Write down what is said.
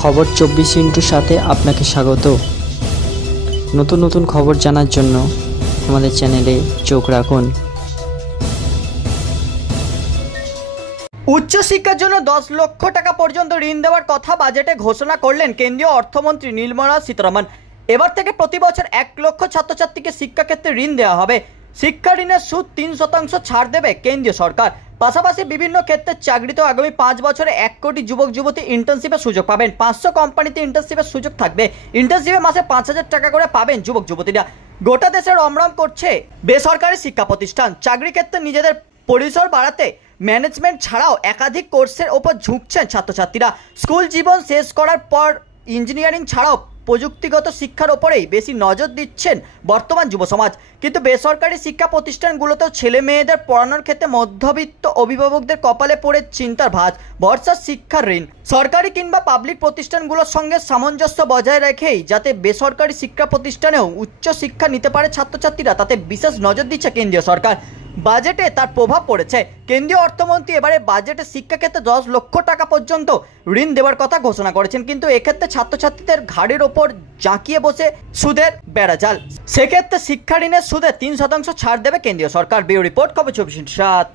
খবর 24 সাথে আপনাকে স্বাগত। নতুন নতুন খবর জানার জন্য আমাদের চ্যানেলে চোখ রাখুন। উচ্চশিক্ষার জন্য 10 লক্ষ টাকা পর্যন্ত ঋণ দেওয়ার কথা বাজেটে ঘোষণা করলেন কেন্দ্রীয় অর্থমন্ত্রী নির্মলা সীতারমণ। এবার থেকে প্রতি বছর 1 লক্ষ ছাত্রছাত্রীকে শিক্ষাক্ষেত্রে ঋণ দেওয়া হবে। শিক্ষা ঋণের সুদ 3% ছাড় দেবে কেন্দ্রীয় সরকার। পাশাপাশি বিভিন্ন ক্ষেত্রে চাকরিতে আগামী 5 বছরে 1 কোটি যুবক যুবতী ইন্টার্নশিপের সুযোগ পাবেন। 500 কোম্পানিতে ইন্টার্নশিপের সুযোগ থাকবে। ইন্টার্নশিপে মাসে 5000 টাকা করে পাবেন যুবক যুবতীরা। গোটা দেশে রমরম করছে বেসরকারি শিক্ষা প্রতিষ্ঠান। চাকরি ক্ষেত্রে নিজেদের পরিসর বাড়াতে ম্যানেজমেন্ট ছাড়াও একাধিক কোর্সের ওপর ঝুঁকছেন ছাত্রছাত্রীরা। স্কুল জীবন শেষ করার পর ইঞ্জিনিয়ারিং ছাড়াও প্রযুক্তিগত শিক্ষার ওপরেই বেশি নজর দিচ্ছেন বর্তমান যুব সমাজ। কিন্তু বেসরকারি শিক্ষা প্রতিষ্ঠানগুলোতেও ছেলে মেয়েদের পড়ানোর ক্ষেত্রে মধ্যবিত্ত অভিভাবকদের কপালে পড়ে চিন্তার ভাঁজ। ভরসার শিক্ষার ঋণ সরকারি কিংবা পাবলিক প্রতিষ্ঠানগুলোর সঙ্গে সামঞ্জস্য বজায় রেখেই যাতে বেসরকারি শিক্ষা প্রতিষ্ঠানেও উচ্চ শিক্ষা নিতে পারে ছাত্রছাত্রীরা, তাতে বিশেষ নজর দিচ্ছে কেন্দ্রীয় সরকার। বাজেটে তার প্রভাব পড়েছে। কেন্দ্রীয় অর্থমন্ত্রী এবারে বাজেটে শিক্ষাক্ষেত্রে 10 লক্ষ টাকা পর্যন্ত ঋণ দেওয়ার কথা ঘোষণা করেছেন, কিন্তু এক্ষেত্রে ছাত্রছাত্রীদের ঘাড়ের ওপর জাঁকিয়ে বসে সুদের বেড়াজাল। সেক্ষেত্রে শিক্ষা ঋণের সুদে 3% ছাড় দেবে কেন্দ্রীয় সরকার। ব্যুরো রিপোর্ট, খবর 24/7।